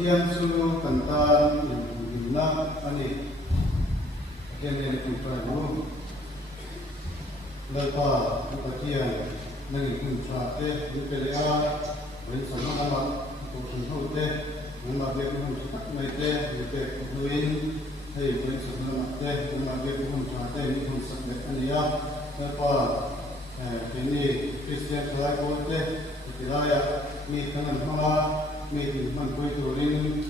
Pathian su kantan inna ani kene kuntralu lalpa Pathian nang kuntrate nipelea wen samala ko sunhote nang be kun tak naite nipe kuin hei wen samala te nang be kun trate ni kun sakle ania lalpa kene Christian thlai bote tilaya mi kangan hama mi man koi turin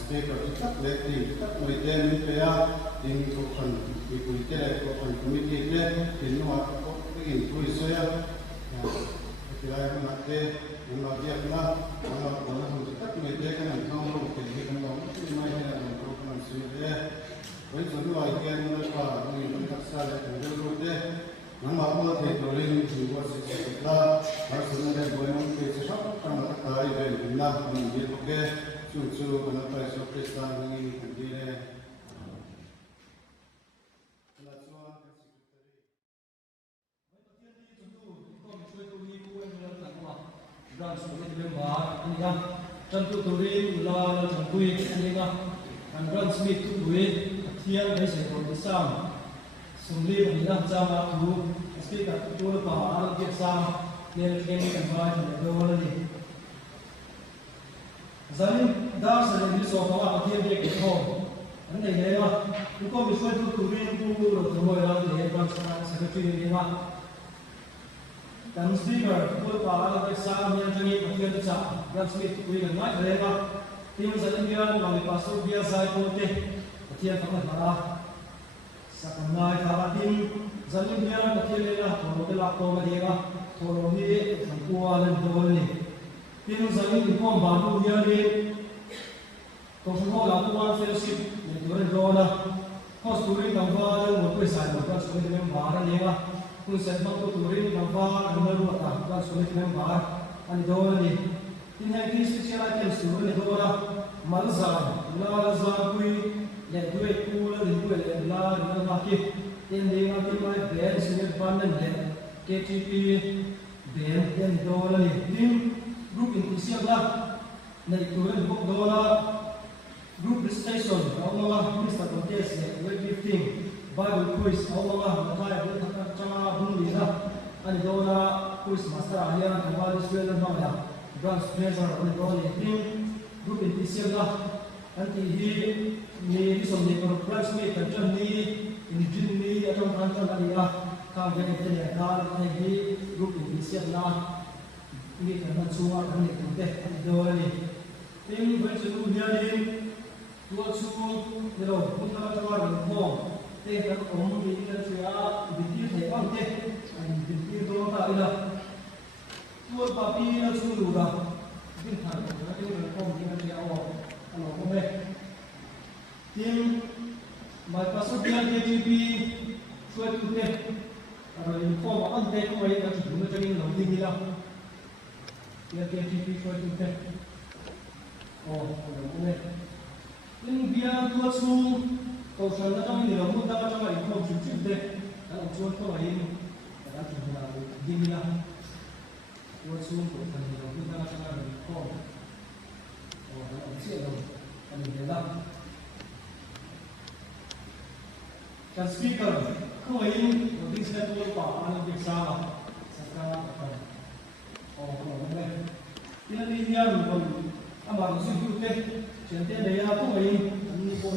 speaker tak leti tak naite nipea in ko kan ikuite ko kan committee te tinwa ko in kui soya tilaya mate nang dia na nang ko tak naite kan nang ro ke kan nang mai na nang ko kan suye wen sonu ai ke nang pa ni tak sa le ko ro te nang ma ma te turin ni ko se la har sonu le ko nang ke sa kan ta ai be na ni ye ko ke chu kan ta so kristan ni ni le Trần Tụ Tụ Rin là Trần Quy anh em anh Ron Smith Tụ Quy Thiên cái sự của cái sao sùng li mình đang ra mà thú cái cả tôi bảo anh biết sao nên cái này cần phải là đâu là gì dân đã sử dụng cái số của anh Thiên về cái thổ anh này đấy mà chúng con bị xoay Tụ Tụ Rin tu rồi rồi là để Ron sẽ có chuyện gì mà dan speaker tôi bảo là cái sao nhân trang nghiệp của thiên xã Ron Smith quy gần mãi rồi mà team dân viên là người pastor bia sai cô tê thiên thắng là ra sắc ngày thà team dân viên là thiên là thổ cái lạc tô mà đi mà thổ đi thằng qua lên đôi này team dân viên không bảo đủ nhiều đi còn không có lạc tô fellowship để đôi rồi là có student đồng vào một cái sai một cái student member là đi mà kun set ma ko turin ma va an ru ta ka sulit mem ba an do ni tin hai ki su chela ken su ni do ra mal za la za kui le due ku la ni ku le la na ma ki tin de ma ki mai be su ni ban nan le KTP be en do la ni tin group in ki sia la nei turin bok do la group station Allah Mr. Contest web gifting Bible quiz Allah makai bukan cuma bunyilah ani doa quiz master ahlian kembali sesuai nama branch treasure ani doa ini group intisiam lah nanti ni bisa menjadi branch ni kerja ni engine ni atau kantor ani lah kau jadi terlihat ni group intisiam lah ini kerana semua ani kita ani doa ni ini berseluruh dia ni dua suku ni loh kita cakap dengan thế các ông đi ra phía bên kia thấy bao thế anh bên kia đó tại là tôi bảo đi là xuống đủ rồi bên thẳng nó cái người không đi ra phía ông không biết nhưng mà pas số tiền KTP suy tu thế rồi không bảo anh thế không phải là chỉ muốn cho nên lòng tin đi đâu tiền KTP suy tu thế không biết nhưng bây giờ tôi xuống câu chuyện đó trong nhiều lúc đó trong này không chịu chịu thế, đó là chuột có bài in, đó là chuyện là đi ra, chuột xuống của thằng nhiều lúc đó trong này không, đó là chuyện rồi, anh nhìn thấy cái speaker không bài in, rồi đi xe tôi bảo anh việc sao, sẽ ra phần, không này, thì nó đi ra rồi còn anh bảo nó suy nghĩ thế, chuyện thế đấy là không bài in, anh đi coi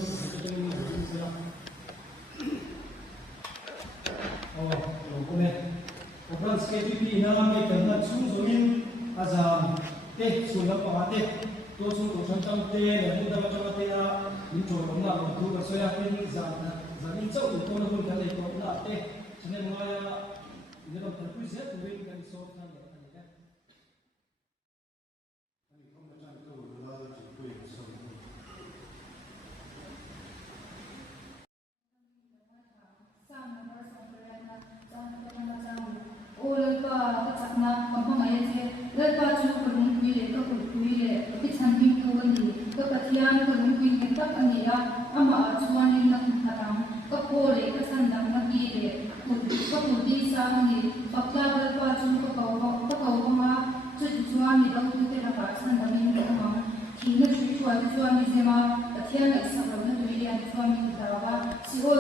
Orang KTP na may kanat susuin azam te sulam pamate to su to santam te na muda macamate na into na to ka soya pin zanin chau to na kun kan ko na te sine maya ni ba ta kuise to win kan so na ni ka ani ko ma chan ko la ji ko yi so Lepas tu kalau pilih, kalau pilih, kita sambil tu ni, kekecian kalau pilih tak ani lah, ama acuan ni nak haram, kepoleh, kesandang nak pilih, kalau bisa ni, fakir lepas tu kau kau kau cuma cuci cuan ni, kalau kita dapat sandang ni, kita 听得出来 thì cho anh xem mà thiên là sản phẩm nó tùy đi anh cho anh thì là ba siêu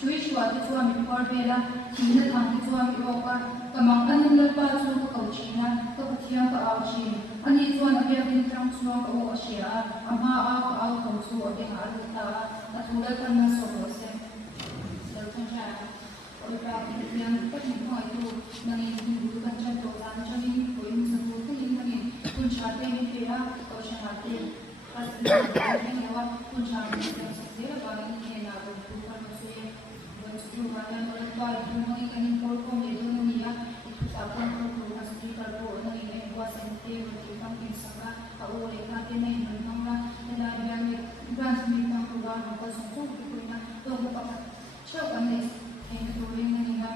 suy cho thì cho anh qua về là chỉ là thằng thì cho anh qua cái mà anh là ba cho cái cầu chỉ là cái thiên cái áo chỉ anh đi cho anh bây giờ trong số cái áo chỉ à mà áo cầu số cái hàng là thu được cái mà số đó xem được không cha ôi ba cái thiên cái những cái đó này những cái chân đồ làm cho nên ਕੋਈ một số cái những cáiคุณชาติเป็นที่รักตัวชาติภาษาไทยเรียกว่าคุณชาติเป็นสิ่งที่เราต้องเรียนรู้ทุกคนสุดบนสุดวันนั้นเราต้องดูมันกันในคนคนเดียวนี่นะทุกสาวคนทุกคนมาสุดที่เราโดนนี่เองว่าสิ่งที่เราต้องเป็นสังกัดเขาเลยค่ะที่ไม่เหมือนน้องละแต่เราเรียนบ้านมีความรู้ว่าเราก็สมบูรณ์ทุกคนนะตัวบุคคลเชื่อกันในเองตัวเองนี่นะ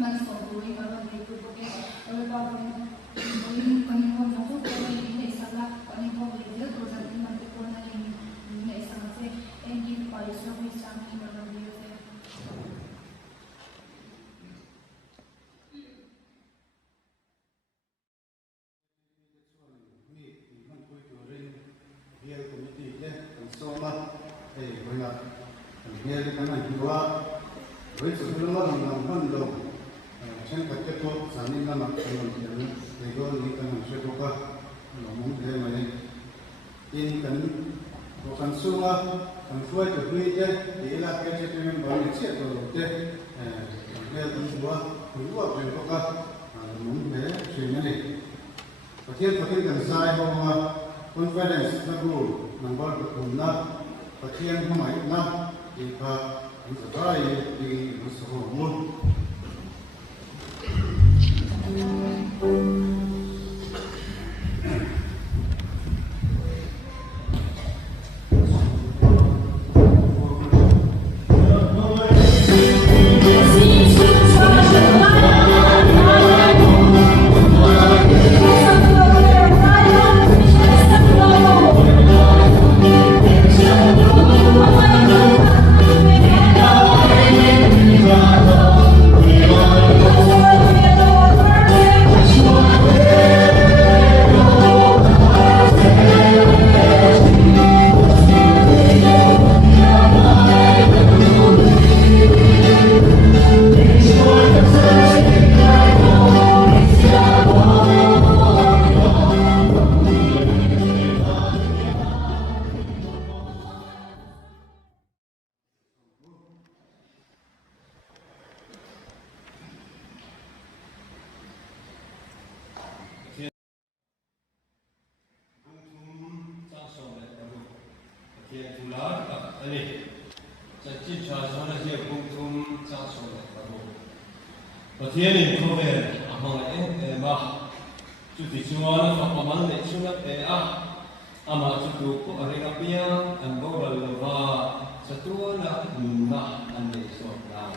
มันสมบูรณ์กับเราในตัวเองเราก็Kami pun masuk ke ini salah kami pun belajar terus nanti nanti pun nanti ini sangat ini pada suatu sangat berbeza. Dia komiti deh, sama banyak. Dia karena dua, baik sebelum orang bandung. Saya kata tu, sana nama orang yang Nego ni kan saya buka ngomong dia mana ini kan bukan semua kan semua terbuat dia lah kerja dengan banyak sih tu dia dia tu semua saya buka ngomong dia sini ni pasien kan saya bawa conference lagu nombor berguna pasien ramai nak jika sesuai di musuh Thiên nhiên không về, mà lại mà chủ tịch chúa nó phật mà mang để chúa mà chủ tịch của ở đây là bia anh bảo là và satu là anh để số là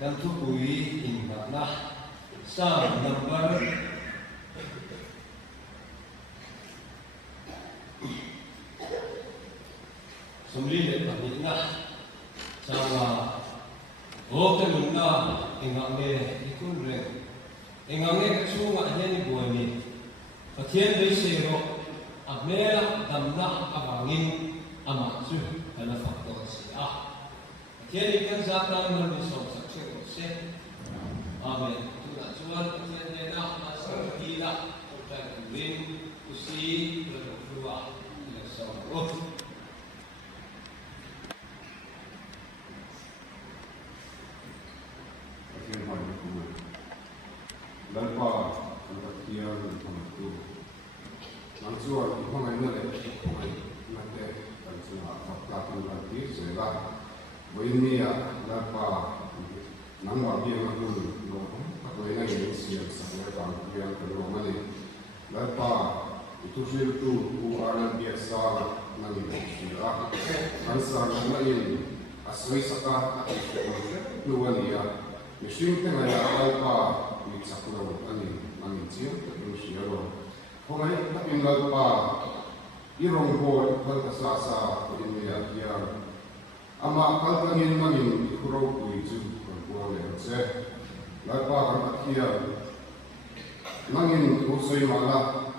dan tu kui hình là sa number sumli để bản định sama oh cái mình engang nghe ikun reng engang nghe cái số ngã nhân đi buồn đi và thiên đấy xe rồi nghe là đầm na abangin ama chu là phật tổ sĩ thiên đi cái giá tăng mình đi sống sắc sẽ có sẽ amen chúng ta chuan thiên này na asal đi là chúng ta cùng lên usi là được vua là sống dan pa untuk dia untuk langsung orang yang ada orang nanti langsung akan lagi sehingga begini ya dan pa nangwa dia aku aku ini siap saya kan yang kedua mana dan pa itu itu orang biasa nanti siap kan sana ini asli saka luar dia mesti kita ada pa sakura ani chiu tu siaro homai tapin gal pa irong ko kal ka sa in ya ya ama kal ka ngin mangin ikuro ku chu ko le che la pa kan akia mangin ko soi mala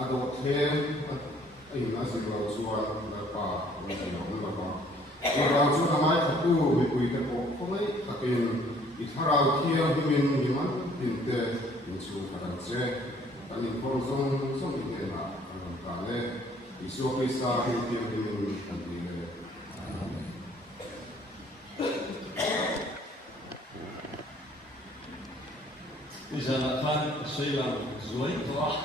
ado the ai na si lo suan na pa na si lo na pa ko ra chu na mai khatu bi pui te ko ko mai takin I thara kia himin himan tinte in chu karan che tanin ko zong zong te na kan ka le isu ke sa kia himin kan ti le إذا كان شيئا زوي تروح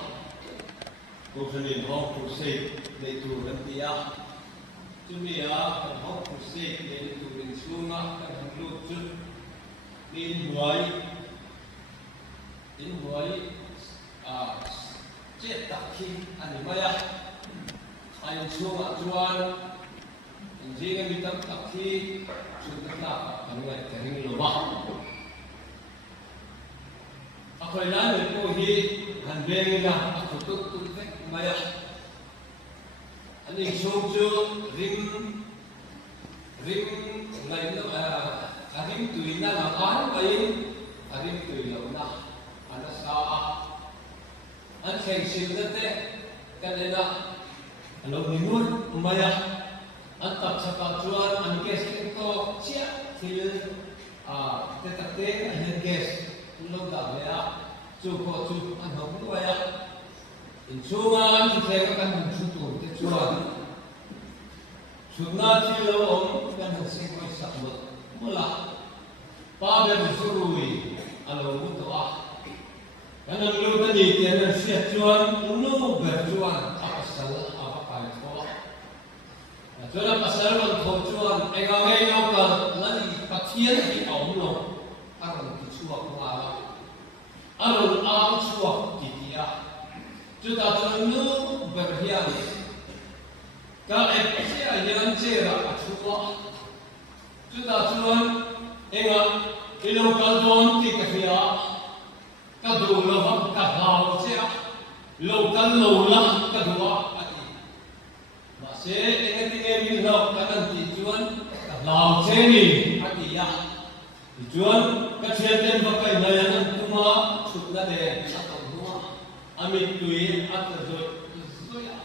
وخلين هوك وسيد ليتو رنتيا تميا كان هوك وسيد ليتو رنسونا كان هنلوت جل إن هواي جت تحكي عن المياه أين سوما جوان إن جينا بيتم تحكي شو تطلع أنواع تهين لبا Ako ilan ko hi handeng na ako tututek maya. Ani showju rim lain no arim tuina na kan lain arim tuina na ana sa an keng sildate kanena ano minun maya an tak sa tuan an kes ko cia til tetate an kes lúc đầu là chú có chú ăn hồng như vậy à, chú mà ăn thì thấy các anh chú tuổi thì chú ăn, chú na thì lâu ông các anh sẽ quay sạch một là ba bên chú rồi ăn lâu một tuổi, các anh lúc đó đi tiền là sẽ chú ăn, lúc bên chú ăn apa salah apa kaya thôi, chú là pasal là thầu chú ăn, anh nghe nhau cả là đi bắt thiên thì ổn rồi. Aron kichuak ngala, aron ang chuak kitia. Juta tunu berhian. Ka eksia yang cera chuak. Juta tuan enga ilo kalbon tikafia. Kadula kahlau cera. Lo kalula kadua ati. Masih enga tinggal minhau kanan tuan kahlau ceri ati ya. Tuan kasihan pakai layanan cuma sudah deh atau semua amit tuin atau zoya.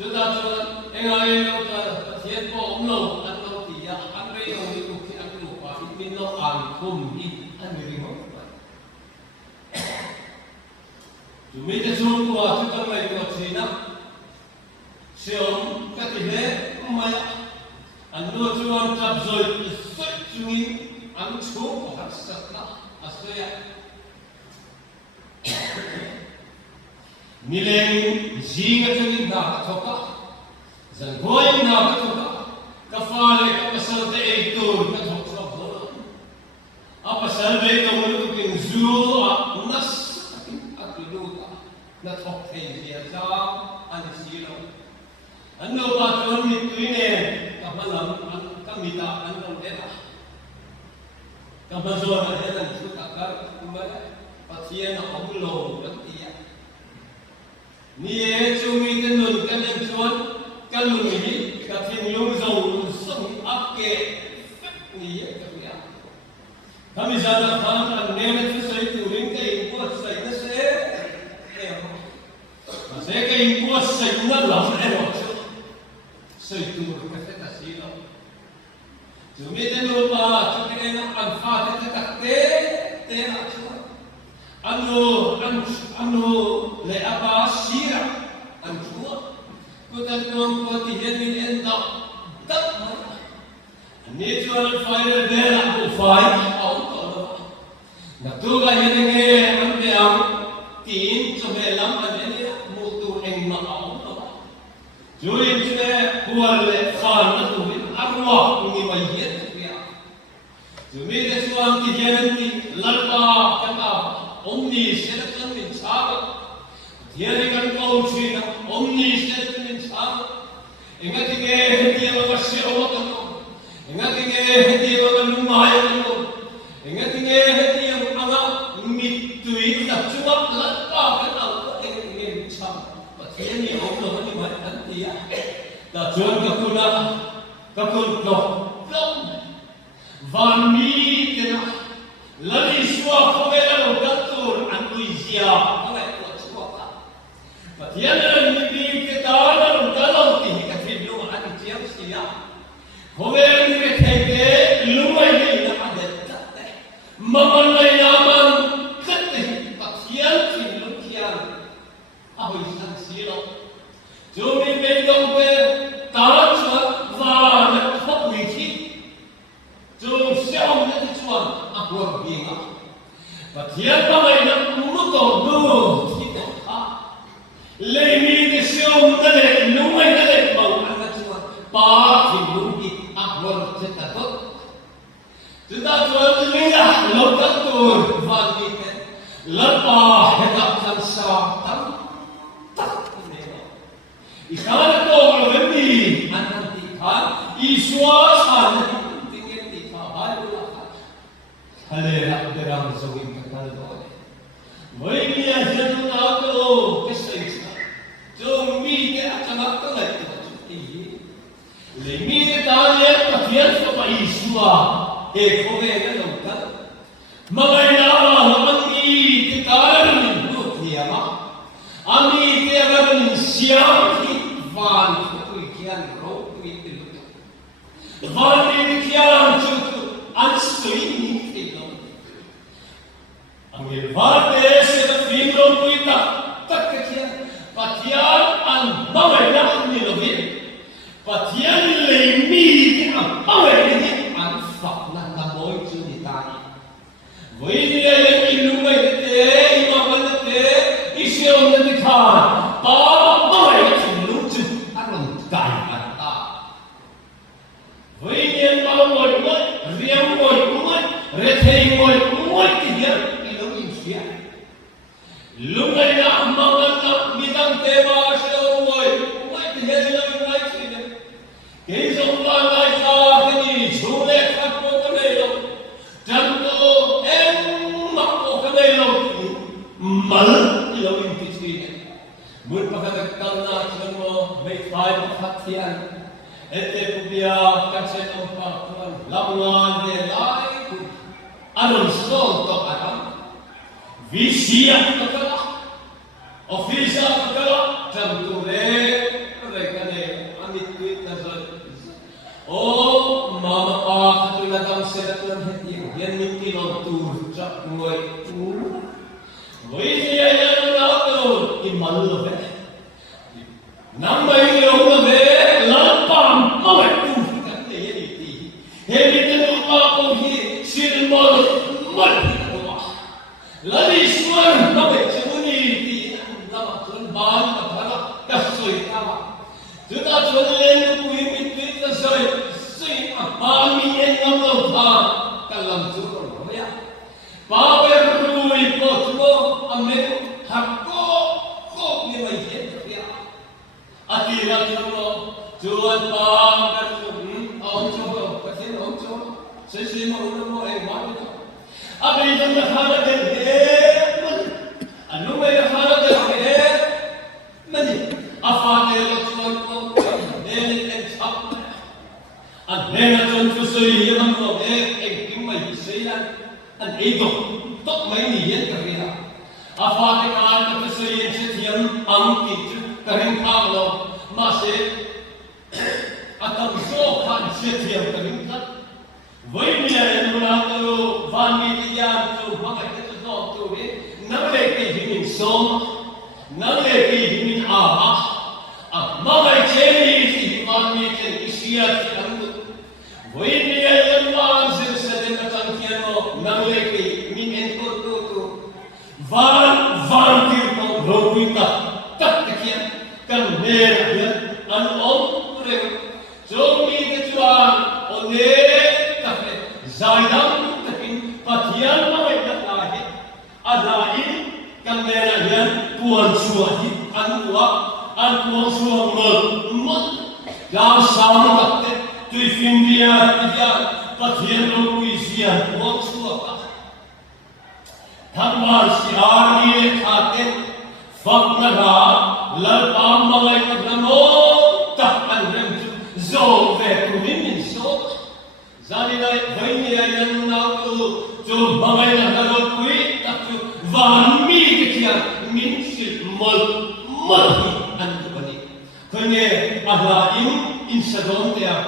Sudah tuan engai lo kasihan pomlo atau dia ambil yang itu kita lupa minlo angkum ini ambil mau. Cuma itu semua kita mai buat Cina. Siom katile maya anu tuan kabzoi cumi ang chuo har sakna asoya mileng jinga tuni na thoka zangoy na thoka kafale ka pasal te eitur ka thokso bolo apa salve ka mulu king zu nas atiluta na thok thei dia sa an silo anno ba tuan mi tuine ka malam an kamita an dela Kapazon ada dan juga akar kembali pasien nak ambil bertia. Ni cumi tenun kan yang cuan kalung ini katin yung zau sung akke ni kerja. Kami sana kan nenek tu saya turing ke import saya nase. Saya ke import saya malam erot. Saya turun ke kasino. Cumi tenun pa cumi nak anfat itu takde tera cuma anu le apa sira anu kudan tuan kuat tihen min entak tak mana natural fire bela aku fire auto natuga yenenge ande ang tin chomelam ane mutu eng ma auto join se kual le khan atu arwa ni mayet Jumida suam tijanti lalpa kata omni sedatan min saga tiada kan kau cina omni sedatan min saga ingat inge dia bawa sewa kamu ingat inge dia bawa lumai kamu ingat inge dia bawa mitui tak cuma lalpa kata inge sam tiada ni Allah ni mana dia tak jual kakul Van mi tena lali suwa kobela lo gatur antu izia kau itu suwa. Patiada ni bi kita ada xóa sàn tiếng nghe thì thả bài luôn là hale ra để làm sao in cái này rồi với nhà dân nào đó cái sự cho mi cái ác nó có lại cái gì lấy mi cái ta nhé ta thiệt cho phải xóa để có về cái đầu cắt mà ngày nào mà mình mi cái ta mình được thì mà ami cái mình xiao thì van cái kian rồi cái van cái kian cho anh soi ni cái đó ang ilvate sa pinong kita takakyan patian ang baway na nilovin patian lemi ang baway na ang fak na namoy junitani với như vậy ilung mai te imam na te isyo na dikhan pa baway chulung chu aron kai ata với nhiên bao ngồi ngồi riêng ngồi rethei ngồi kia lúc này là mong anh mi tăng tế ba sẽ ngồi ngay từ hết giờ ngay chỉ này cái giống là ngay xa cái gì chú lệ phát cô cái này đâu chẳng tô em mặc cô cái này đâu mở cái lâu in cái gì này muốn bắt cái căn na cho nó mấy phái phát thiên ete bia kan sẽ ông pa con làm ngon để lại anh sốt to anh visia kakala ofisa kakala chamture rekane amit kuit nazar o mama pa katula dam sedatlan heti yan miti lo tur chak ngoi visia yan na to imal lo be namai lo lo be lapam mama tu kan ne yeti he bitu pa ko hi silmol mal Lalishwar nabe chuni ti nama chun ban mathara kasoi tawa juta chun len ku mi ti kasoi sui ma mi en nam lo tha kalam chu ro ya pa be rui ko chuo amme hakko ko ni mai he ya atira chuo chuan pa ka chun ong chuo ka tin ong chuo se mo e ma ni abhi jam khana de anu me khana de mani afane lo chuan ko ne en chap an ne na chon chu sui yam ko e kim mai sei lan an e do tok mai ni yen ka ria afane kan ka sui yen che thiam ang ki chu ka ring khang lo ma se atam so khan che thiam ka ring khat với nhà nó là tôi van mi đi ra tôi hoặc là cái đó tôi biết nắm lấy cái gì mình sống nắm lấy cái gì mình mà cái chế gì van mi trên cái xia thì ăn được với nhà nó van sẽ sẽ đến cái thằng kia nó nắm lấy cái mình ăn tôi van thì có rồi quy tắc tất cả kia cần nề là ăn ốm rồi cho mình cái chuan ổn Zainam takin patian mawai lahi adai kan mera hian puan suahi an puan suang mot ya sam katte tui findia dia patian lo kuisia puan suaka thamar siar ni khate fakna lalpam mawai namo tak an rem zo ve kumin so Zali lai với nhà nhân nào tu cho bao ngày là nó quý tập cho và mi cái kia min sự một anh tu bani thôi nghe là in sadon thế à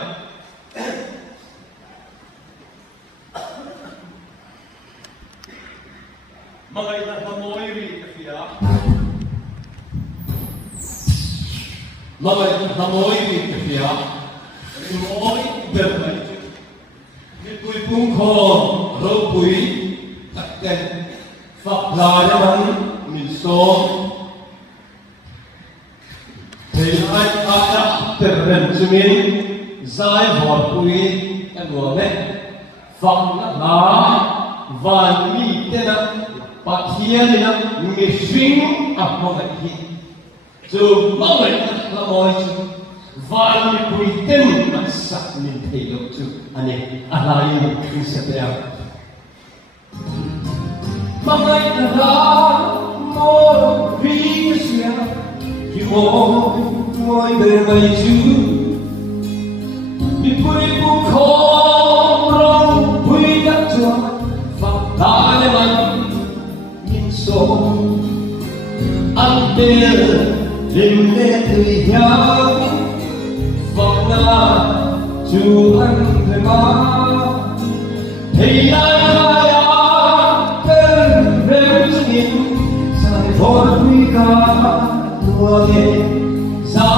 bao ngày là môi ri cái phía bao ngày là môi ri cái phía môi đẹp vậy Cùi bung khô, râu bùi, tắc kênh, phật là cho hắn, mình số. Thì ai đã tự hình cho mình, giải hoạt bùi, cái ngồi mẹ, phật là và mi tên là, bạc thiên là, mi sinh ạc mong ảnh hi. Dù mong ảnh là môi chú, Van mi puitem masak min thayok chu ane alayin krisatea. Mamay na mo krisya yo moy bermay chu mi pui pu khom rong pui dak chua phật ta le man min so an te lim le tui hiao phật na chu an le ma hey lai lai a ken rem chin sai thor pi ka tua ge sa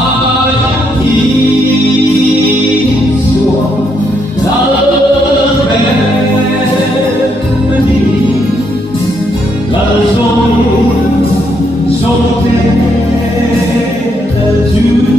yin thi suo la re ni la song song te tu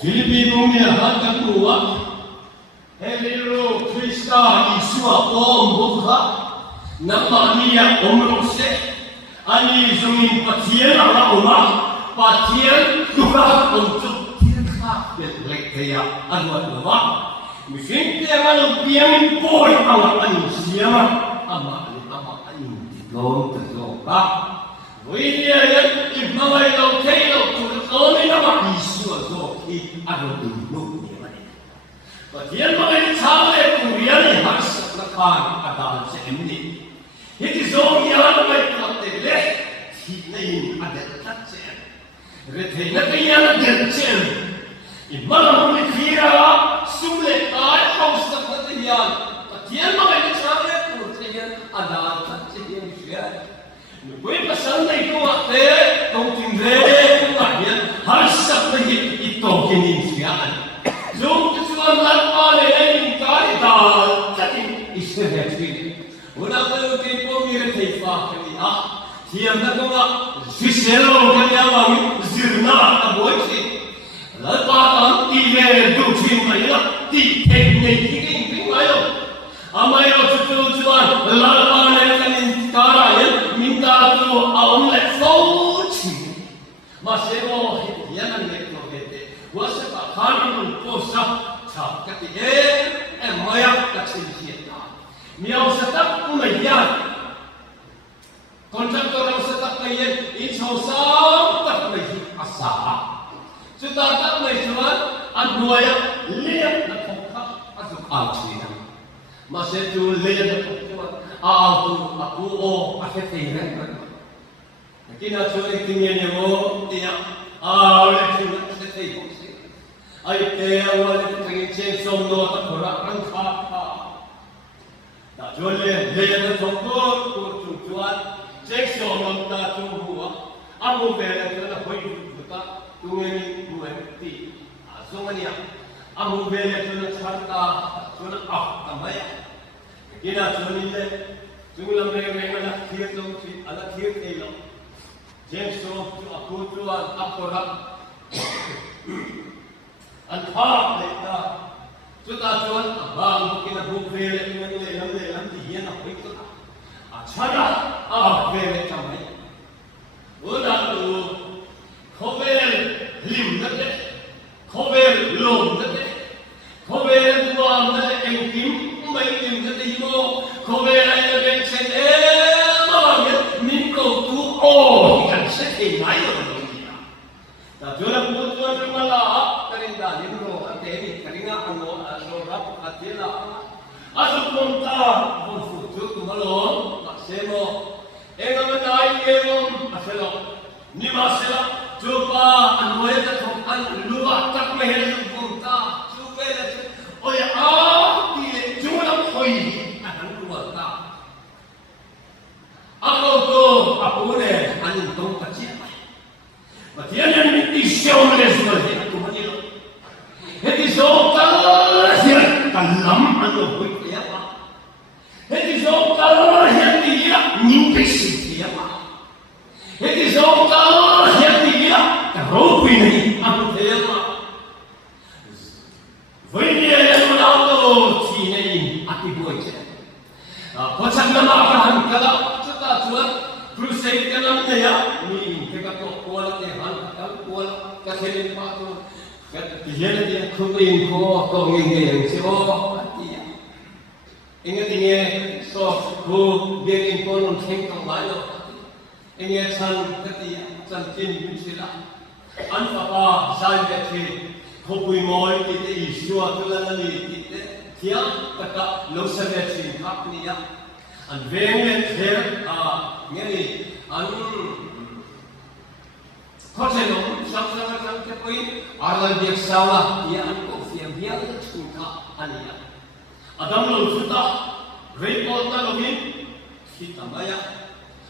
Philippines mo niya hanggang luwa Hello, Krista, Isua, Om, Bukha, Namania, Omrose, Ani Zungin Patian, Oma, Patian, Kuka, untuk Tirka, Lekaya, Anwar Nova. Mungkin dia malu piang boy, Ani siapa, Ani Titlon, Terzoka. William, if Mama don't tell you, only Nama Isua, Zoki, Anu. Batian mga itsawe kuriyan harus lakan adan sa emni. Hindi zong yan may katele, hinayin adat tatsen. Retay na kaya tatsen. Imalang mga kira, sulit ay haus na patiyan. Batian mga itsawe kuriyan adan tatsen siya. Nukoy pasal na ito ate, kung tingre kuriyan harus sa pagit ito kininsiyan. Yung kesukaan lapan yang kali dah jadi istirahat sini. Udah kalau tempo mirip teifa kali siang nak kau siselo kali awak zirna aboy sih. Lapan tiga ducin mayu ti teknik ini mayu. Amayo tujuan lapan yang kara yang minta tu awak fauci. Masih mau yang nak kau bete. Wasa kanan posa cap kati mayak kacil siapa miau setak punayan kontraktor yang setak punayan insya tak punayan asal sudah tak punayan aduaya lihat nak kokak atau alcina masih tu lihat nak kokak aku akhir tinggal kena cuci tinggalnya dia oleh cuci tinggal ay kaya wala kang chensong no ta pura ang kha ta jole le na thongko ko chuan chensong no ta chu huwa amu bele ta hoi ta tungeni muenti azongania amu bele ta charta chuna tamaya kina chunile chunglam re mana thirtong chi ala thir elo chensong chu aku chuan apora Anfak leta, sudah tuan abang kita bukbel dengan lelam dia nak itu, acara bel camai, udah tu, kobel lim nade, kobel lom nade, kobel dua nade engkim, engkim nade imo, kobel aja bensin malah minko tu ikan sedih mayu dia, tak jual buat malah. Karinda libro ateni karinga ano rap atela aso ponta bon futu tumalo masemo engamanai engom aselo nimasela coba anweta thokan luwa tak mehel ponta chupela oya ti juna khoi akan luwa ta ako to apune anin tong pachia patian yang miti show lesma Heti sokal siap kalam anu hui apa? Heti sokal yang dia nyingkis apa? Heti sokal yang dia teropi ni anu apa? Vini yang menauto cina ini akibat je. Pocak nama akan kalau kita tuan crusade kalam ni ya, ni kita tu kuala tehan, kalau kuala kahelin patu. Dia dia kumpulin kau yang siapa dia. Ingat so ku biarin kau nongkrong malu. Ingat can tin bisila. Anpa saya jadi kumpulin moi kita isu atau lagi kita tiang tak losan jadi hak ni ya. Anvengnya ni Kau cakap, sama-sama kita pergi. Arlan dia salah, dia angkut dia suka ania. Adam lalu sudah, report na login, kita maya.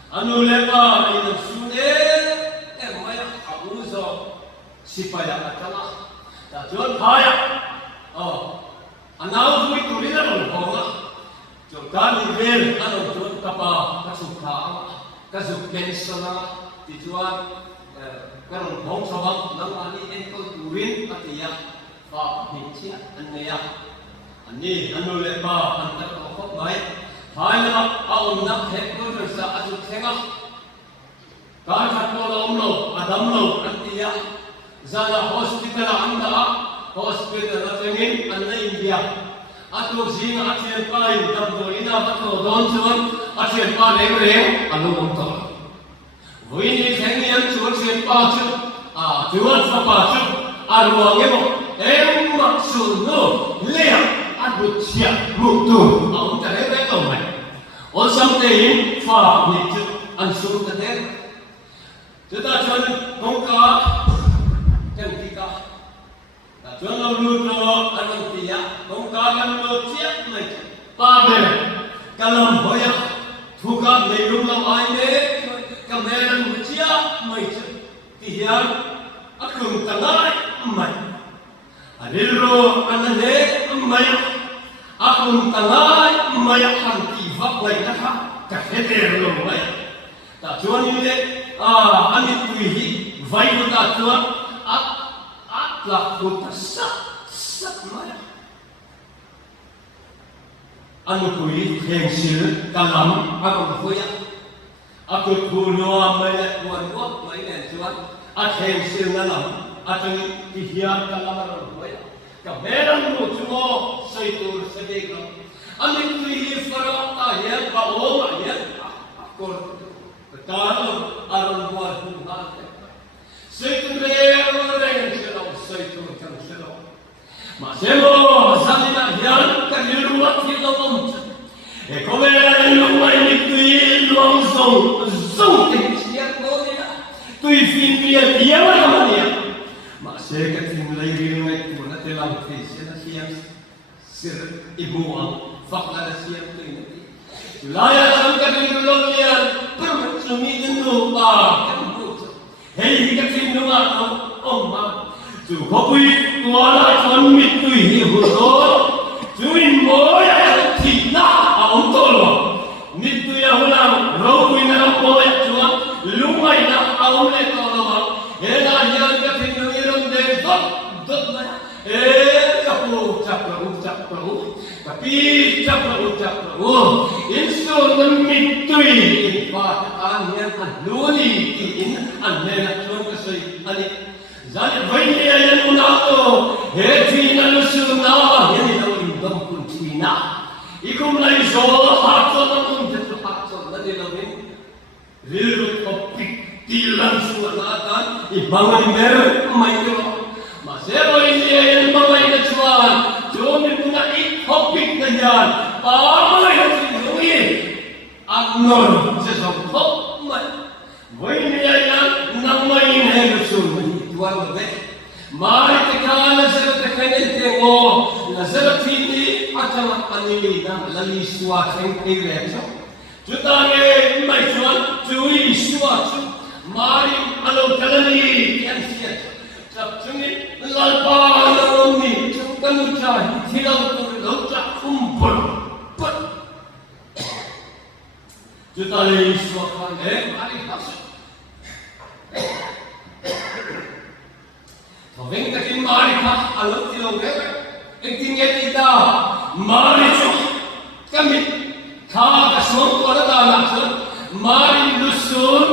Anu lepa ini sudah, maya aku so sipaya katalah. Tak jual kaya. Anau duit tulis lalu kau Jokan ibel anu jual kapa kasuka, kasuknya sana dijual. Karena bong sabang nang ani engkau durin katiya pak hingcia anya อันนี้อันนู้นเลยป่าอันนั้นก็ครบไหมท้ายนะครับเอานักเทคโนโลยีอาจุดเทงอ่ะการขัดตัวลมลมอดัมลมอันที่ยาzala hospital anda hospital atengin anna India atu zinga athian pai dabdo ina batho don chuan athian pa leng leng anu to voini thengian chuan chen pa chu chuan sa pa chu arwang emo emma su no lea adu chia mu tu au ta le le to mai on samte in fa ni chu an su ta de ta chuan kong ka chân khi có là chúa lâu luôn rồi anh ông thì ya không có anh lâu chết này ba bề cái lòng hỏi ya thu gom này luôn lâu ai đấy cái mẹ anh một chết mày thì ya anh không tăng ai mày anh đi rồi anh đấy mày anh không tăng ai mày anh thì vấp lại đó ha cái thế này rồi mày ta chúa như thế anh đi tùy vay của ta chúa là một sắc maya anh tôi khen xíu cả lắm anh còn vui á anh tôi thu loa mấy lại buồn quốc mấy ngày chuột anh khen xíu nó lắm anh tôi thì hiền cả lắm anh còn vui á cả bé đang ngủ chung xây tu xây đi không anh tôi phật ta hiền và ôm mà hiền còn cả lắm anh còn vui không ha xây tu lên Seitu macam selo, maselo samina hian kaliruat hilau om. Ekowe luai ni kui luang zong siap kau ni lah. Tui fin dia mana dia. Masih ketin lagi ringai tu nak telang face nak siap sir ibu am fakla siap tu nanti. Laya sampai di luang dia percumi tentu kamu. Hei ketin luang om chú có quý tua lại con mít tùy hiểu rồi chú mình bố ya thì na ông tôi rồi mít tùy à hôm nào rau quý na bố ya chú lúc này na ông lên to rồi thế là hiện cái thing người đồng đề rất này chắp lẩu cà pi insul con mít tùy và anh hiện anh luôn đi in anh nên là cho cái gì anh Jadi bayi yang munato, heti nalusuna, yang lalu dampun cina. Ikum lagi soal harta namun jatuh harta nanti lalu liru topik tilang suaratan, ibangun merek mayu. Masih bayi yang bawa kecuali, cuma punya topik kejar, apa yang terjadi? Agnor sesuatu mai. Bayi yang namanya nalusuna. Mari kita nazar terkait dengan nazar ini atau anili dan lali suatu yang kira. Kita ni macam curi suatu. Mari alu kalani yang siap. Jadi lalpan ni kita nucai hilang tu lucak kumpul. Kita ni suatu mari masuk. Vem aqui marica, alô tilo vem, entinge kita marico, kami kah kasut orang dah nak mari lusun,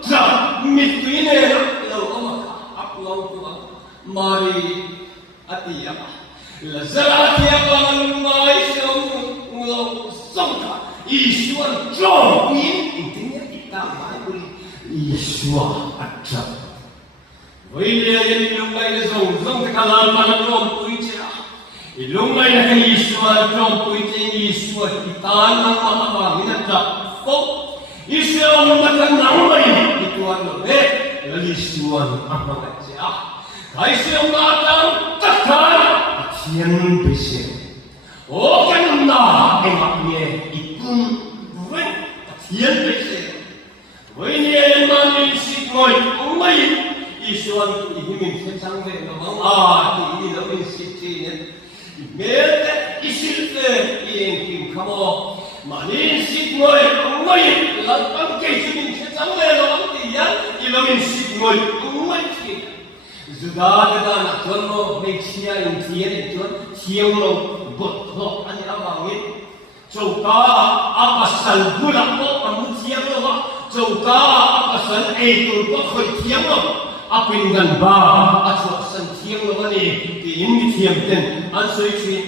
tak mitine lo apa tu mari ati apa, lazar ati apa mai lo sangka, Iswar jom intinya kita mari Iswar acap. William yang lumai zong kekalan pada jom puicia. Lumai nak Iswar jom puicia Iswar kita nak apa minat tak. Kok Iswar macam namai itu anu Iswar apa saja. Iswar macam takkan siang besar. Oh kan na emaknya itu bukan siang besar. William mani sikoi umai. Iswar ihimin sesang le no ini no insitine mete isilte ingin kamu manin sikmoy umay latang kesin sesang le no dia ilamin sikmoy umay sudah kita nak jono meksia intien jon siang lo bột lọc anh em vàoงี้châu cá áp sẵn bùn lọc có ấm thiêng rồi châu cá áp sẵn ấy tụi có khơi thiêng rồi áp in gần ba áp chuột sẵn thiêng rồi này thì in bị thiêng tên anh suy chuyện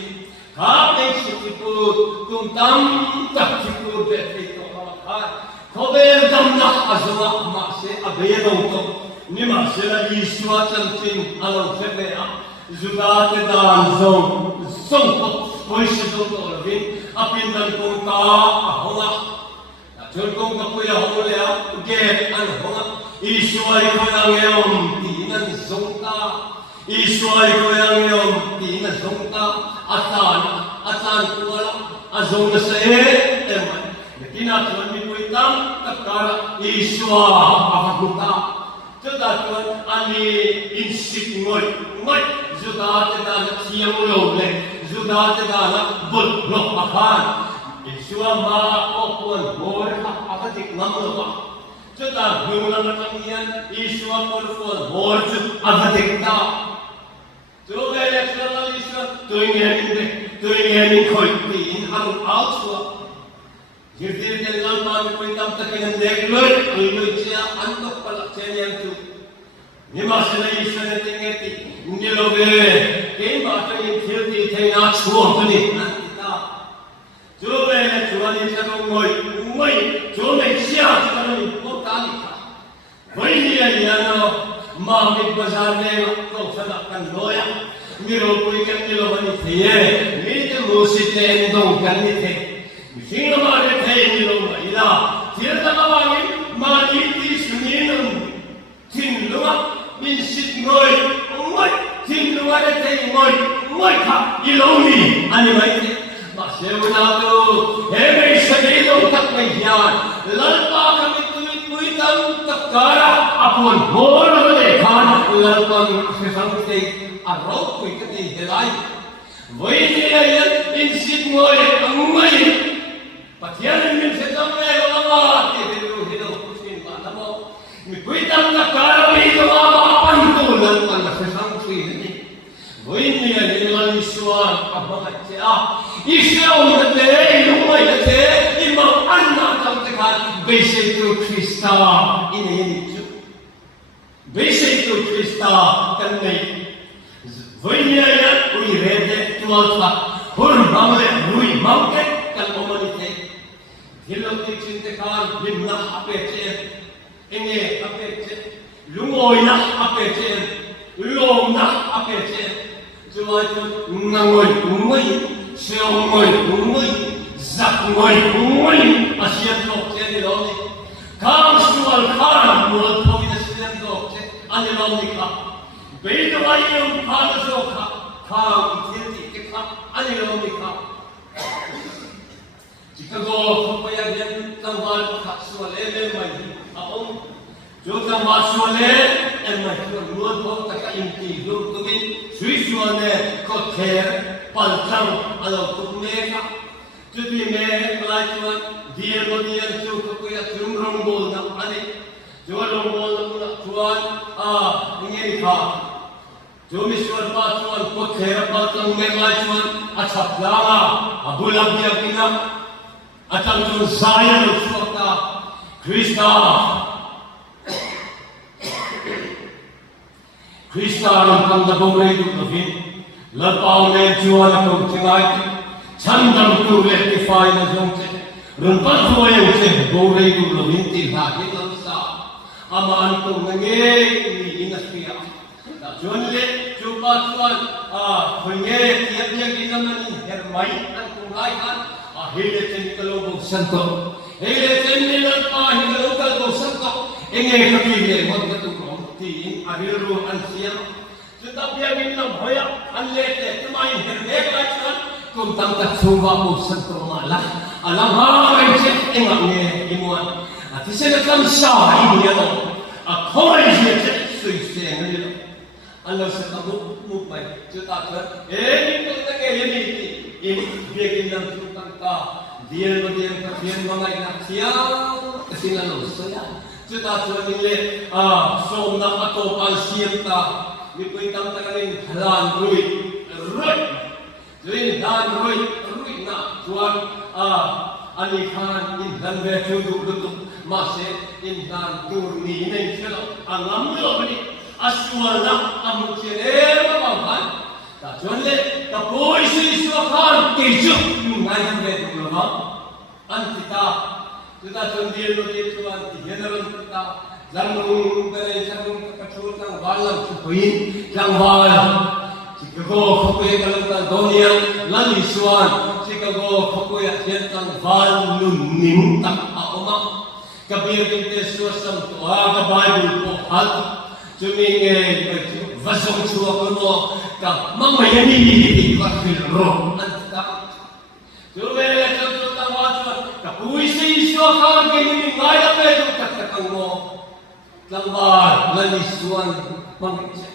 các anh chị bụt cùng tâm tập chị bụt về thì có họ về tâm nát à rồi mà sẽ về đâu đâu nhưng mà sẽ là đi xóa chân trên anh ông sẽ về à Zuda te dan zong zong ko poi se zong ko vin apin dan kong ka honga chon kong ka puya hong le ge an honga ishwai ko yang yom ti nan zong ta ishwai ko yang yom ti nan zong ta atan ko la azong na se em tina chon mi pui tam takara ishwa ahaguta Chúng tuan ani insik ngoi Zuda te na siang lo le Zuda te na bul lok akan Isua ma opon bor akatik ngam lo Chúng ta hung la kangian Isua pon bor chu akatik ta Chúng ta le la Isua tôi nghe ni khoi tin hang out so Jirtir dan lampan kuitam takinan deglur Ulur cia antok palak cia yang tu Nima sila isa na tingeti Nilobe Kaya baka yung kilti tayo na chuwa kani Nantita Chube na chuwa ni siya ngoy Chube siya Chube na yung putali ka Hoy niya niya no Mahmid bazar na Kau sanak kan loya Niloboy kan niloba ni tiye Nito musit na endong kan ni tiye Sehingga mereka ini lomba ila, tidak lagi maniti suninum, tinluat minsit ngoi, tinluat ada ngoi kah iloni, ane baik. Masih menatu, hei sedih tak mengian, lalpa kami kuitam takara, apun bor lekan, lalpan sesampai arok kuikati helai. Wajib ayat minsit ngoi. Patihan min sedang Allah tidur kucing malam. Kuitam nak karawi itu apa pantulan mana sesang ini. Ini adalah Islam apa macam? Islam itu rumah itu imam anak terdekat basic to Krista ini. Basic to Krista kan ni. Ini adalah urede tualta. Hurmale hui mauke kan komunitas. Hilong cintakan limna apecen, enge apecen, lungoy na apecen, lom na apecen, cuma itu ngoy, seongoy, zakngoy, asian dokter di lom ni, kang sual kang mulut pomi asian dokter, ane lom ni ka, begitu ayam kang zoka, kang tirti kita, ane lom ni ka. Jika kau kemudian tambal kasual mai, apung, jo tambal suale, mai luar kau tak inti, luar tumin, suisuane kau ter, palcang, alau kumeka, jadi me pelajaran dia kemudian jo kemudian rumrong nak ane, jo rumrong nak tuan, ini kah, jo misuan pasuan kau ter, palcang me pelajaran, acap lama, abulah dia kena. Atang tu saya lupa Krista orang tabung itu lebih lepau ne jual aku cengai candang tu rectify na jongce rumpat tu yang ceh bore itu lebih tiba kita lusa aman tu nge ini inaspia tak jual le cuba tuan punya tiap-tiap kita mani hermai aku laikan Hele kalau santo, hele nilang hilal kalau santo, ingin kami mohon ketuk ti ahiru ansiam, tetapi yang bilang hoyak anlete, kemain hernek lagi kum tangkat suwa mo santo malah, alam hari cek engaknya imuan, ati senakam sah ini ya, aku ini cek suiseng ini, Allah sekamu mupai, tetapi ini kita ini bikin dalam dia berdiam mengenai siang kesilalu saya kita tuanile somna atau palsienta mipui tam takaling halan rui Jadi dan rui na tuan ani khan in dan ve chu du du ma se in dan tur ni nei chelo angam lo ni aswana am chere ma ba ban ta chuan le ta poi si su khan ke chu ngai dan ve du lo ba an kita kita chuan dia lo dia chuan ti hedaron ta zarung bere zarung ka chu tang walam chu poin tang wal Chicago Kokoya Kalanta Donia Lani Swan Chicago Kokoya Tientang Val Nun Ning Tak Aoma Kabir Kinte Suasam Tuaga Bible Po Hat Tuming Vasong Chua Kono Ka Mamayani Niti Bakil Ro Antak Tumele Chanto Tawatwan Ka Puisi Sua Kawan Kini Ngaya Medo Katakang Mo Langbar Lani Swan Mangitse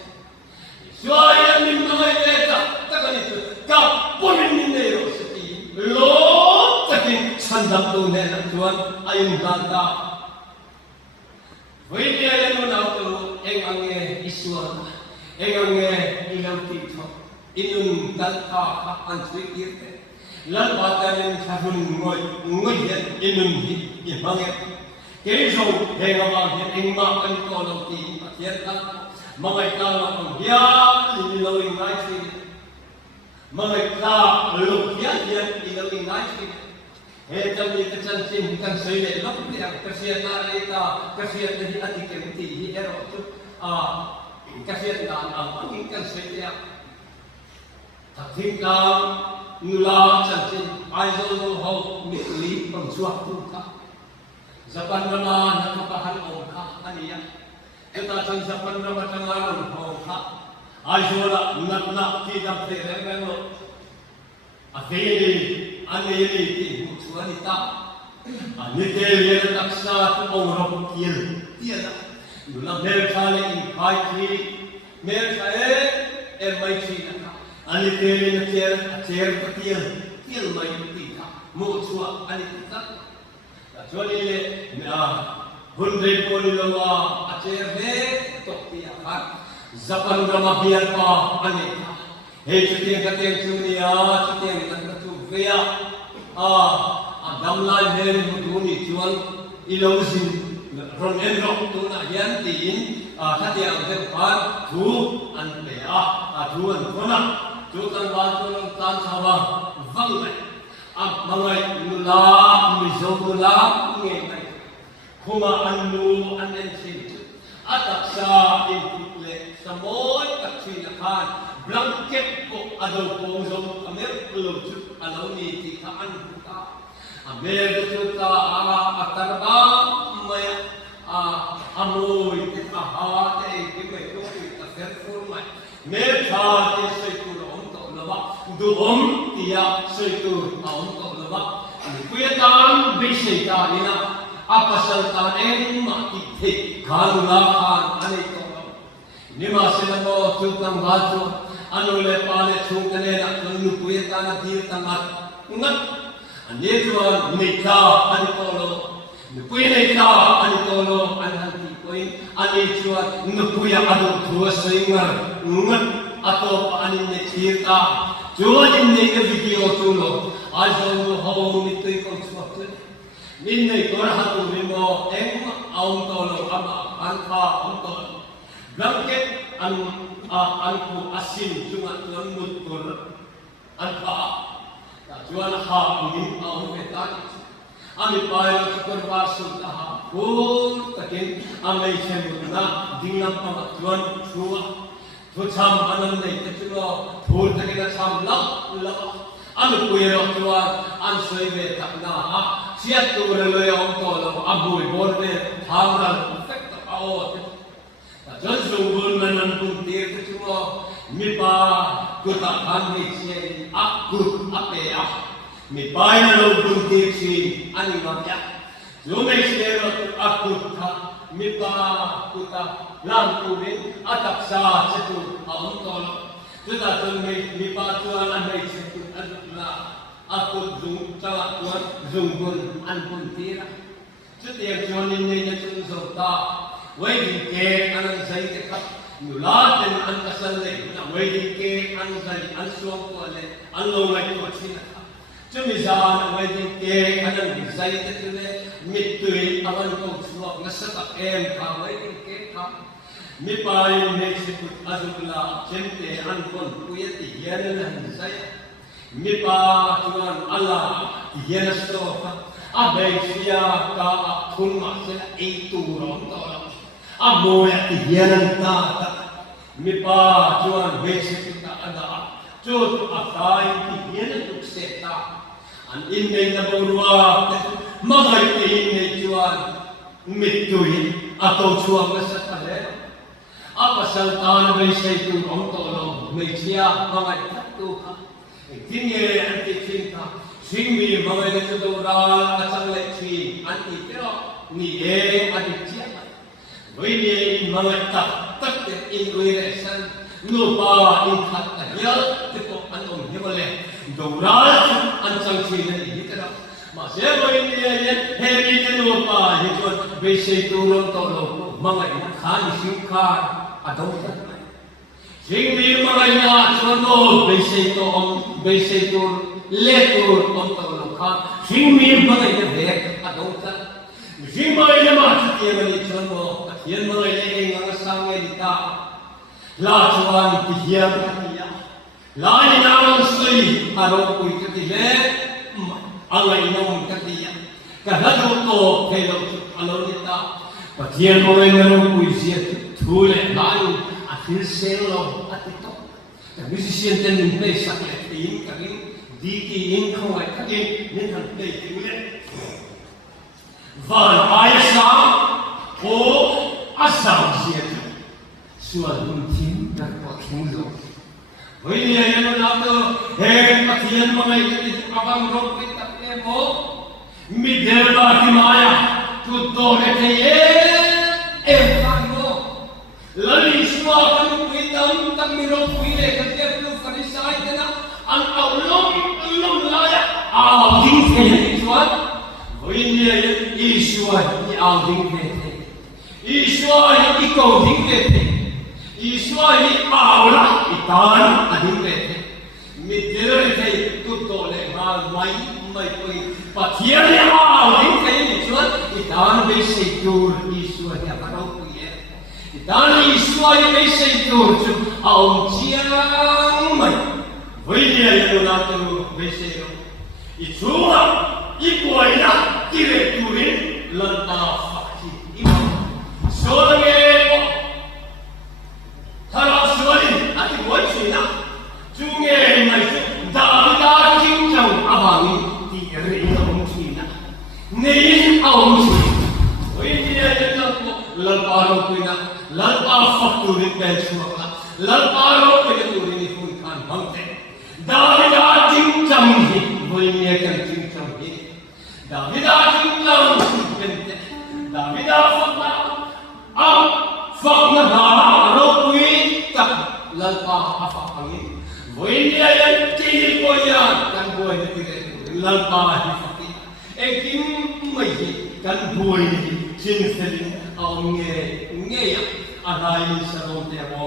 Suaya min mga ileta, taka nito, kapunin ninyo sa tiyo. Lo, takin sandang tunay na tuwan, ayun ganda. Pwede ayan mo na ito, ang iswa, ang ilang tito, inun dalka ang swikirte. Lalbata rin sa hunungoy, ngayon inun ibangit. Kaya so, ang makan ko ng tiyo, at yan ang mga ikaw yan, inilawing natin. Mga ikaw, yan, inilawing natin. Eh, kami katsansin, kang sa'yo, lang, kasi yan narita, kasi yan na ating tihi, kasi yan na ang paging kang sa'yo. Tating lang, nula, tsansin, I don't know how mitli, pang suwakto ka. Sa panraman, nakapahalaw ka, aniyan. Kita sa panramatang ka. Ay wala nak kita pero afili anili mutualita. Anitel yan taksa orang kiel. Tiada. Nula merkale in paiki merkale MIT na. Anitel yan tiel tiel mai tika. Mutua anita. Jadi Hundred polilawa acerve toktia kan zapan rama biar pa aneka he chutiang kateng chunia chutiang katatu vea damlan he muduni chuan ilausin ronenro tuna yan tin hatiang tepan thu an bea thu an kona thu tan ba chu tan sawa vangai mangai nula mizomula ngai Kuma anu anensin ataksa inputle samoy taksinakan blanket ko adaw pongzong amer ulujut alaw ni tikaan buka amer tuta atarba maya amoy titaha te kimay ko itafer formay mer tha te soy on to laba duom tiya soy on to laba kuyatam bisay ta nina Apasal tanem makikhe kalunakan anito. Nima sila mo tutang bato anu le pale chungkane na nunupuya na tirtangat ngat anito nika anitolo nupuya nika anitolo anhanti koin anito nupuya adu tuwa singar ngat ato anin ne tirta juwadin ne video tulo ajo mo hawo nitoy konsuatu Minne korhatu mimo aum tolo ama anpa tolo blanket anku asin cuma tuan mutur anpa jual ha ini aum petani ami payo cukur basul taha pun takin amai semutna dinam pamatuan chua tucam anan nei keculo pur takin cham lap Anu puyo tuan ansoi be takna siat tu berloy om tolo abui borde hamral perfect awot. Just lubun manan puntir kecuali mipa kuta kami sien aku apa ya mipa yang lubun puntir si animanya. Jumlah sien aku ta mipa kuta lampuin atak sa setu om tolo. Sudah tu mipa tuan andai setu aduna. Aku zung cakap tuan zunggun anpun tira. Setiap tuan ini nyetung zota, wajib ke anak saya dekat nula ten an kasal le na wedding ke an gali an suang ko le an lo ngai ko china chumi za na wedding ke an design te le mit tui awan ko suak na sa ta em ka wedding ke ka mi pai ne se put azula chente an kon puyati yan na design mi pa tuan ala yan sto abai sia ka thun ma se ei tu rom to amoya yan ta mi pa chuan ve se ta ada chut atai ti yan tu se ta an in nei na borwa ma gai ti nei chuan mi tui a to chuan na sa ta le a pasal tan ve se tu rom to lo me chia ma gai ta tu ka tin ye an ti tin ta sing mi ma gai na tu ra a chang le chi an ti pero ni e a ti chia với đi mà người ta tất cả in người này sang nô ba in thật là nhớ tiếp tục ăn ổn như vậy đầu ra ăn sang chi này như thế nào mà sẽ với đi hay đi cái nô ba như vậy về xây tu lông tàu lông mà người khá đi siêu khá ở đâu tất cả chính vì mà người nhà cho nó về xây tu lệ tu ông tàu lông khá chính vì mà người nhà về ở đâu tất chính vì mà chúng ta đi cho nó yan mga ilang nga sang edita la chuan ti hiam katiya la ni nang sui aro pui katile alai nom katiya ka hadu to phelo alonita pathian mo ngaro pui sia thule ban athil selo atito ka musician ten in play sakle tin ka in di ki in khoi ka in nin han play thule van ayasa o asam sia sual huntin dan potmulo với này nó làm được hệ pathian mà ngày cái abang rok kita emo midel ba kimaya tu to ne the em pano lali swa kan kuidam tam mi rok kuile ka te plu farisai tena an aulom laya a ding the chuan với này Isua ni a ding the Isua ni ko ding the Isua ni aula itan ading le mi dere thei tu to le ma mai koi pathian le a ding thei ni chuan itan be se tur Isua ya parau ku ye itan Isua ye be se tur chu aum chiang mai với ye yo na tu be se yo I chua I koi na ki le turin lan ta fakhi I so le Thara suali ati wai sina junge mai da king chang abangi ti re ong sina nei ong sina oi dia jena ko lalparo kuina lalpa faktu ri pen chuaka lalparo ke tu ri ni kun khan bangte da king chang hi voi ne kan king chang hi da king chang bente da fakta a fakna ha ro kui tak lalpa apa angin voi dia yang ti ko ya kan boi ti lalpa hi fakti ekim mai kan boi chin selin au nge ya adai sa ron te mo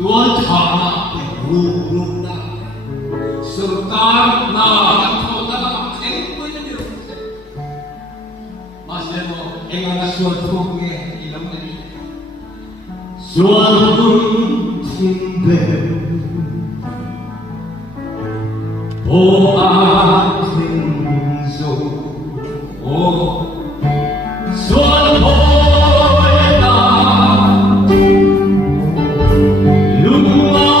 tua thả để hù lúc nào sự can na thâu ta em với nó được mà xem một em là xuân thu nghe đi lắm đi xuân thiên về ô a thiên dù ô xuân hồi là lúc mai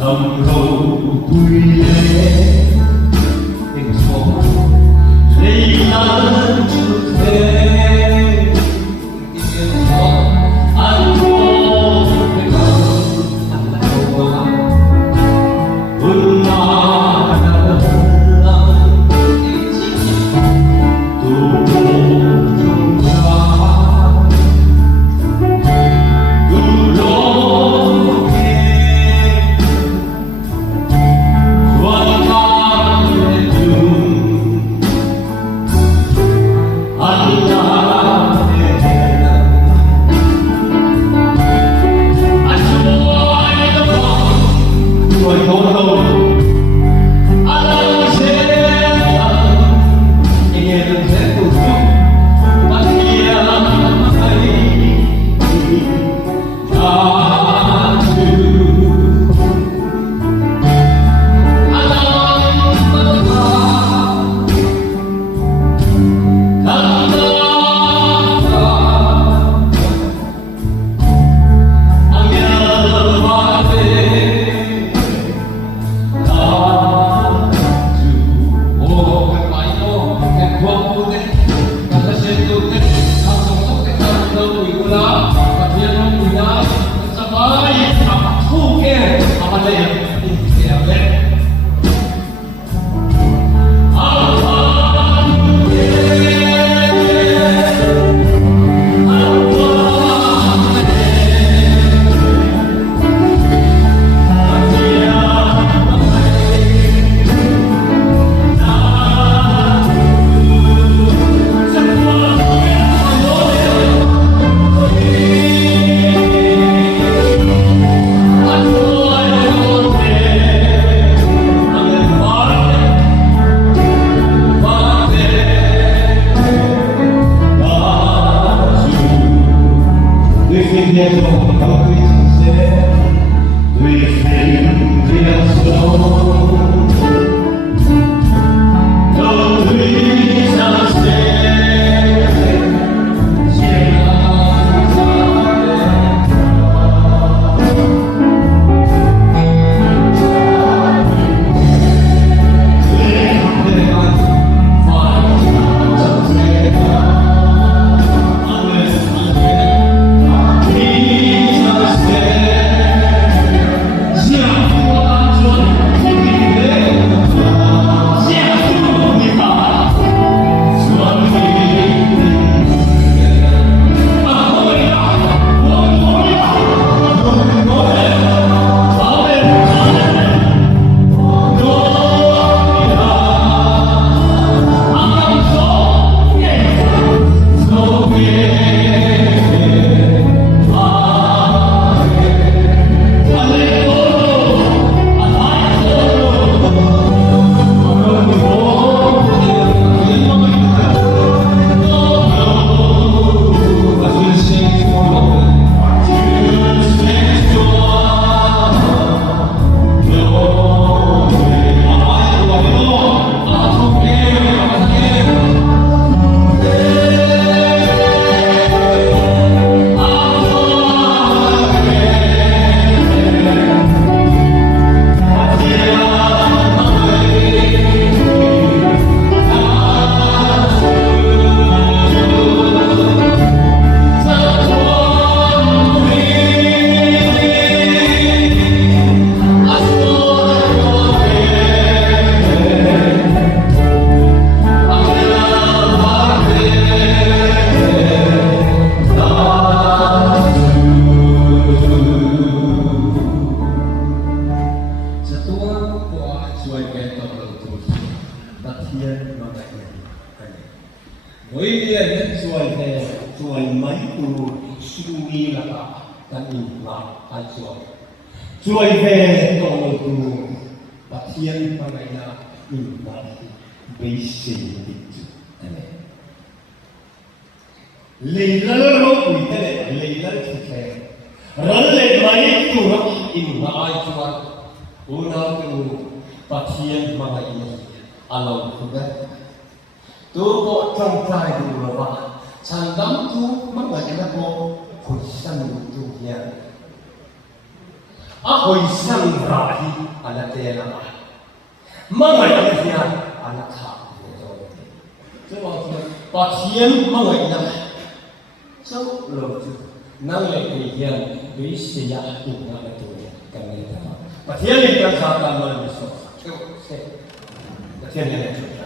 Đồng cầu vui lên tình phố lấy nắng chút thêm tình phố anh vô với con anh là cô buồn mà lòng tình chỉ tu chung ra tu lo What กันอีกว่าไอ้ช่วยเวตรงกูปะเทียนมาไงนะอีกว่าไปสิ่งที่จุดนั่นเองเลยละรบวิตเลยเลยละทุกแห่งรันเลยไม่ตัวรักอีกว่าไอ้ช่วยอุณากูปะเทียนมาไงนะอารมณ์คุณได้ตัวโบจงใจดูแล้วว่าฉันดำกูมันเหมือนกันนะโบคุยสนุกดูเนี่ยคุยสนุกร้ายอะไรเท่านั้นมันเหมือนกันเนี่ยอะไรขาดเนี่ยตัวเองปะเทียนมันเหมือนกันเจ้าหลุดนั่งเลยเฮียนวิเศษอีกนั่นแหละตัวเองกันเลยนะปะเทียนนี่เป็นสารการมันสดเจ้าเสกปะเทียนนี่เป็นจุดใด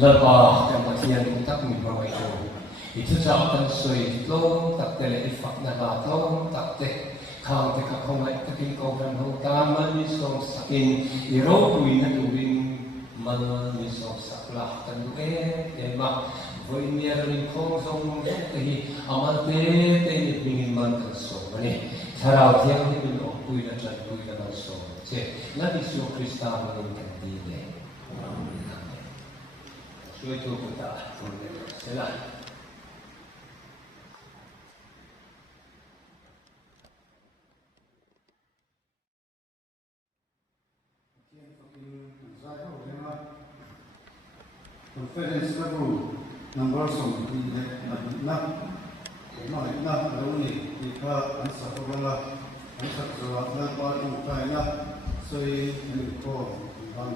แล้วก็การปะเทียนตักมีมาไว้ตรงitu jauhkan sui long tak tele ifak na ba long tak te khang te ka khong lai takin ko kan ho ta man ni som sakin iro kui na tuwing man ni som sakla kan e ma voi nia rin khong song te hi amal te ni pingin man kan so ni tharau thiang ni bin o kui na chan kui na so che na ni so krista man kan di ne sui tu ko ta ko ne sela Conference level number some na na launi ika ansa pagala ansa kawa na pa tu kaina soi ni ko bang